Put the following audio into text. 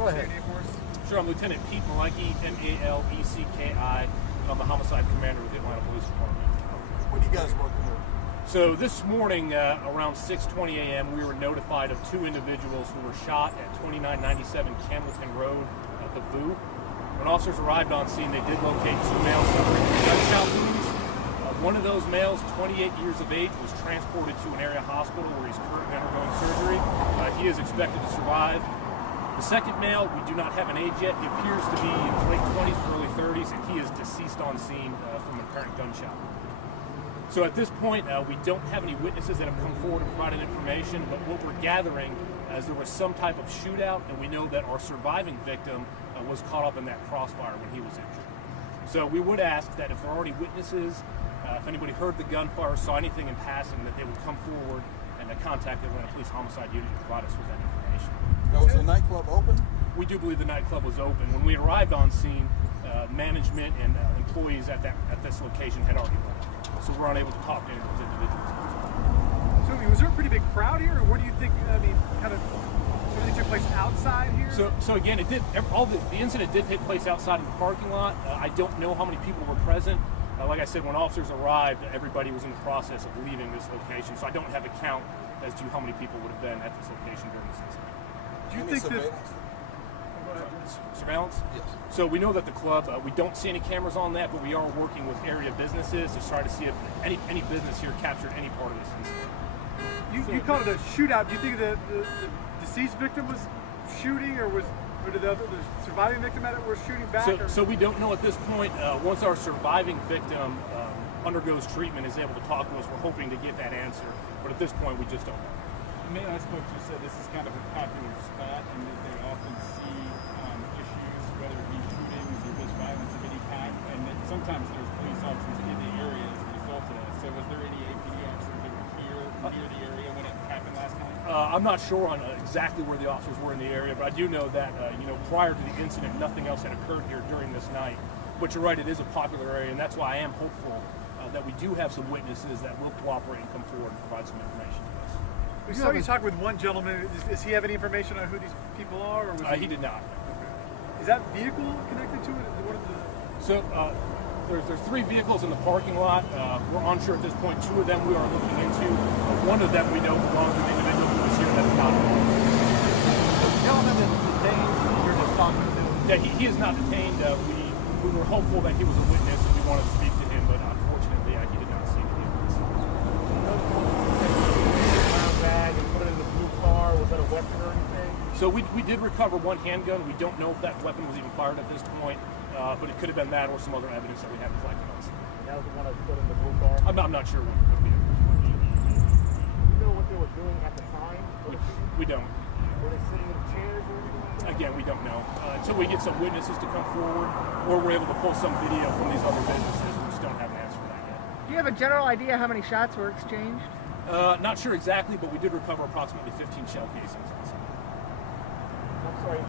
Go ahead. Say your name for us. Sure, I'm Lieutenant Pete Malecki, M-A-L-E-C-K-I. I'm the homicide commander with the Atlanta Police Department. What are you guys working on? So this morning, around 6:20 a.m., we were notified of two individuals who were shot at 2997 Campbellton Road at the Voo. When officers arrived on scene, they did locate two males suffering from gunshot wounds. One of those males, 28 years of age, was transported to an area hospital where he's currently undergoing surgery. He is expected to survive. The second male, we do not have an age yet. He appears to be in his late 20s, early 30s, and he is deceased on scene from an apparent gunshot. So at this point, we don't have any witnesses that have come forward and provided information, but what we're gathering is there was some type of shootout, and we know that our surviving victim was caught up in that crossfire when he was injured. So we would ask that if there are already witnesses, if anybody heard the gunfire, saw anything in passing, that they would come forward and contact the Atlanta Police Homicide Unit to provide us with that information. Now, was the nightclub open? We do believe the nightclub was open. When we arrived on scene, management and employees at this location had already left, so we're unable to talk to any of those individuals. So, was there a pretty big crowd here, or what do you think? I mean, kind of everything took place outside here. So again, it did. The incident did take place outside in the parking lot. I don't know how many people were present. Like I said, when officers arrived, everybody was in the process of leaving this location, so I don't have a count as to how many people would have been at this location during this incident. Do you think surveillance? Surveillance? Yes. So we know that the club, we don't see any cameras on that, but we are working with area businesses to try to see if any business here captured any part of this incident. You called it a shootout. Do you think the deceased victim was shooting, or did the surviving victim at it was shooting back? So we don't know at this point. Once our surviving victim undergoes treatment, is able to talk to us, we're hoping to get that answer. But at this point, we just don't know. The man I spoke to said this is kind of a popular spot and that they often see issues, whether it be shootings or just violence of any kind, and that sometimes there's police officers in the area as a result of that. So was there any APD officers that were here near the area when it happened last time? I'm not sure on exactly where the officers were in the area, but I do know that prior to the incident, nothing else had occurred here during this night. But you're right, it is a popular area, and that's why I am hopeful that we do have some witnesses that will cooperate and come forward and provide some information to us. We saw you talk with one gentleman. Does he have any information on who these people are? Or was He did not. Is that vehicle connected to it? So there's three vehicles in the parking lot. We're unsure at this point. Two of them we are looking into. One of them we know belongs to the individual who was here that's not involved. The gentleman that's detained, you're just talking to? Yeah, he is not detained. We were hopeful that he was a witness and we wanted to speak to him, but unfortunately he did not see the evidence. Bag and put it in the blue car. Was that a weapon or anything? So we did recover one handgun. We don't know if that weapon was even fired at this point, but it could have been that or some other evidence that we haven't collected on scene. That was the one that was put in the blue car? I'm not sure what it could be. You know what they were doing at the time? We don't. Were they sitting in chairs or anything? Again, we don't know. Until we get some witnesses to come forward or we're able to pull some video from these other businesses, we just don't have an answer for that yet. Do you have a general idea how many shots were exchanged? Not sure exactly, but we did recover approximately 15 shell casings on site. I'm sorry.